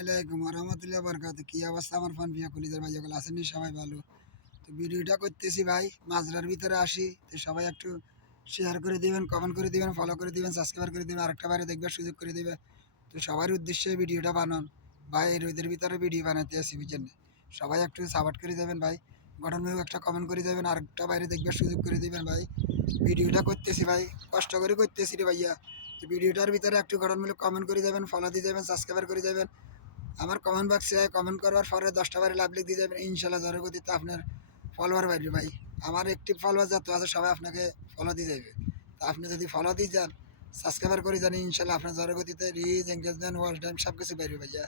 আলাইকুম রহমতুল্লাহ বরকাত। কি অবস্থা আমার ফান প্রিয় কলিজার ভাই যেগুলো আছেন সবাই ভালো? তো ভিডিওটা করতেছি ভাই, মাজরার ভিতরে আসি। তো সবাই একটু শেয়ার করে দিবেন, কমেন্ট করে দিবেন, ফলো করে দিবেন, সাবস্ক্রাইব করে দিবেন, আরেকটা বাইরে দেখবার সুযোগ করে দিবে। তো সবার উদ্দেশ্যে ভিডিওটা বানান ভাই, এই রোদের ভিতরে ভিডিও বানাতে আসি বুঝছেন। সবাই একটু সাপোর্ট করে দেবেন ভাই, গঠনমূলক একটা কমেন্ট করে দেবেন, আরেকটা বাইরে দেখবার সুযোগ করে দিবেন ভাই। ভিডিওটা করতেছি ভাই, কষ্ট করে করতেছি রে ভাইয়া। তো ভিডিওটার ভিতরে একটু গঠনমূলক কমেন্ট করে দেবেন, ফলো দিয়ে দেবেন, সাবস্ক্রাইব করে দেবেন। আমার কমেন্ট বক্সে কমেন্ট করবার পরে 10টা বারে লাভ লিখ দিয়ে যাবেন, ইনশাল্লাহ জনগতিতে আপনার ফলোয়ার বাড়বে ভাই। আমার একটিভ ফলোয়ার যত আছে সবাই আপনাকে ফলো দিয়ে যাবে। তা আপনি যদি ফলো দিয়ে যান, সাবস্ক্রাইবার করে যান, ইনশাল্লাহ আপনার জনগতিতে রিচ, এঙ্গেজমেন্ট, ওয়াচ টাইম সব কিছু বাড়বে ভাইয়া।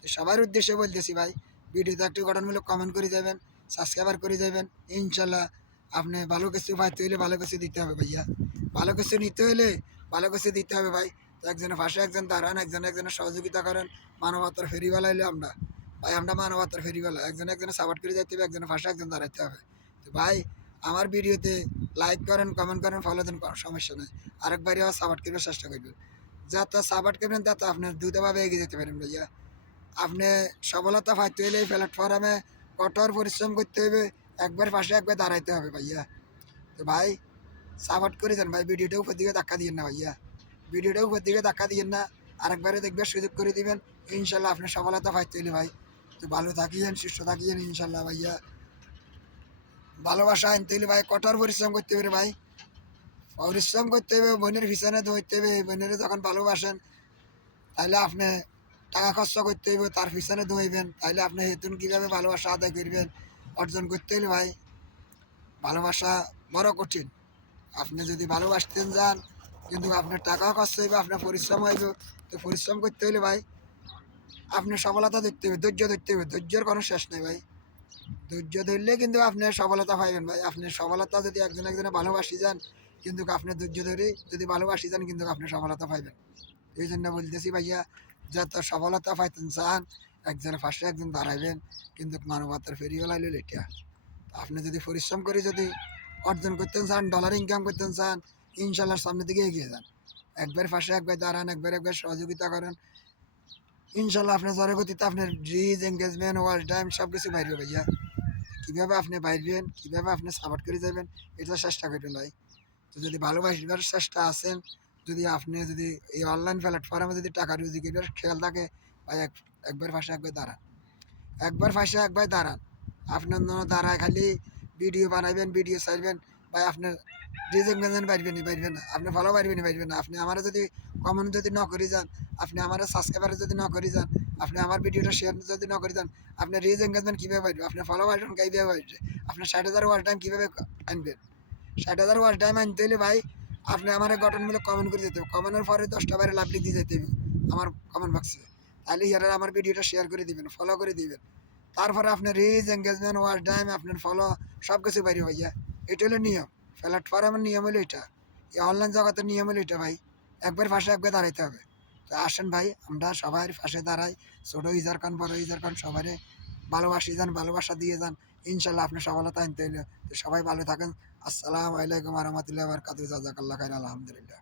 তো সবার উদ্দেশ্যে বলতেছি ভাই, ভিডিওতে একটু গঠনমূলক কমেন্ট করে যাবেন, সাবস্ক্রাইবার করে যাবেন, ইনশাল্লাহ আপনি ভালো কিছু পাইতে হলে ভালো কিছু দিতে হবে ভাইয়া। ভালো কিছু নিতে হলে ভালো কিছু দিতে হবে ভাই। তো একজনের পাশে একজন দাঁড়ান, একজনের সহযোগিতা করেন। মানবতার ফেরিওয়ালা হইলে আমরা ভাই, আমরা মানবতার ফেরিওয়ালা। একজনের সাপোর্ট করে যাইতে হবে, একজনের পাশে একজন দাঁড়াইতে হবে। তো ভাই আমার ভিডিওতে লাইক করেন, কমেন্ট করেন, ফলো দেন, কোনো সমস্যা নেই। আরেকবারই আমার সাপোর্ট করবার চেষ্টা করবেন। যত সাপোর্ট করবেন তত আপনার দ্রুতভাবে এগিয়ে যেতে পারেন ভাইয়া। আপনি সফলতা পাইতে হলে এই প্ল্যাটফর্মে কঠোর পরিশ্রম করতে হবে, একবার পাশে একবার দাঁড়াইতে হবে ভাইয়া। তো ভাই সাপোর্ট করে যান ভাই, ভিডিওটা উপর দিকে ধাক্কা দিয়েন না ভাইয়া, ভিডিওটা উপর দিকে ধাক্কা দিয়েন না, আরেকবারে দেখবার সুযোগ করে দিবেন। ইনশাল্লাহ আপনি সফলতা পাইতে হলে ভাই। তো ভালো থাকিয়েন, সুস্থ থাকিয়েন ইনশাল্লাহ ভাইয়া। ভালোবাসা আনতে হলে ভাই কঠোর পরিশ্রম করতে হবে ভাই, পরিশ্রম করতে হবে, বোনের পিছনে ধরতে হবে। বোনের যখন ভালোবাসেন তাহলে আপনি টাকা খরচ করতে হইব, তার পিছনে দৌড়বেন, তাহলে আপনি হেতুন কীভাবে ভালোবাসা আদায় করবেন, অর্জন করতে হলে ভাই ভালোবাসা বড় কঠিন। আপনি যদি ভালোবাসতেন যান, কিন্তু আপনার টাকা খরচ হইবে, আপনার পরিশ্রম হইব। তো পরিশ্রম করতে হলে ভাই আপনি সফলতা দেখতে হবে, ধৈর্য দেখতে হবে। ধৈর্যের কোনো শেষ নেই ভাই, ধৈর্য ধরলে কিন্তু আপনি সফলতা পাইবেন ভাই। আপনি সফলতা যদি একজনে ভালোবাসি যান, কিন্তু আপনি ধৈর্য ধরে যদি ভালোবাসি যান, কিন্তু আপনি সফলতা পাইবেন। এই জন্য বলতেছি ভাইয়া, যত সফলতা পাইতেন চান, একজনের পাশে একজন দাঁড়াইবেন, কিন্তু মানবতার ফেরিওয়ালা হইল এটা। আপনি যদি পরিশ্রম করে যদি অর্জন করতেন চান, ডলার ইনকাম করতেন চান, ইনশাল্লাহ সামনের দিকে এগিয়ে যান। একবার পাশে একবার দাঁড়ান, একবার সহযোগিতা করেন, ইনশাল্লাহ আপনার জনগতিতে আপনার রিচ, এঙ্গেজমেন্ট, ওয়াচ টাইম সব কিছু বাইরে ভাইয়া। কীভাবে আপনি বাইরবেন, কীভাবে আপনি সাপোর্ট করে যাবেন, এটা চেষ্টা করবেন ভাই। তো যদি ভালোবাসবার চেষ্টা আছেন, যদি আপনি যদি এই অনলাইন প্ল্যাটফর্মে যদি টাকা রুজি করার খেয়াল থাকে ভাই, একবার পাশে একবার দাঁড়ান, একবার পাশে একবার দাঁড়ান। আপনার দাঁড়ায় খালি ভিডিও বানাইবেন, ভিডিও চাইবেন ভাই, আপনার রিজেকমেন্ট বাড়বেন না, আপনি ভালো বাড়বেন না। আপনি আমার যদি কমেন্ট যদি ন করে যান, আপনি আমার সাবস্ক্রাইবার যদি ন করে যান, আপনি আমার ভিডিওটা শেয়ার যদি ন করে যান, আপনার রিচ এঙ্গেজমেন্ট কীভাবে বাড়বে, আপনার ফলো বাড়বেন কীভাবে বাড়বে, আপনার 60,000 ওয়াচ টাইম কীভাবে আনবেন। 60,000 ওয়াচ টাইম আনতে হলে ভাই আপনি আমার গঠনমূলক কমেন্ট করে যেতে হবে। কমেন্টের পরে 10টা বারে লাভ লিখ দিয়ে যেতে হবে আমার কমেন্ট বক্সে, তাহলে ইয়ারা আমার ভিডিওটা শেয়ার করে দিবেন, ফলো করে দিবেন। তারপরে আপনার রিচ, এঙ্গেজমেন্ট, ওয়াচ টাইম, আপনার ফলো সব কিছু বাইরে ভাইয়া। এটা হলো নিয়ম, প্ল্যাটফর্মের নিয়ম হলো এটা, এই অনলাইন জগতের নিয়ম হলো এটা ভাই। একবার পাশে একবার দাঁড়াইতে হবে। তো আসেন ভাই, আমরা সবার পাশে দাঁড়াই, ছোটো ইজার খান, বড় ইজার খান, সবারে ভালোবাসি যান, ভালোবাসা দিয়ে যান, ইনশাল্লাহ আপনি সফলতা আনতে হইলে। তো সবাই ভালো থাকেন। আসসালামু আলাইকুম রহমতুল্লাহ বারকাতুহু, জাযাকাল্লাহু খাইরান, আলহামদুলিল্লাহ।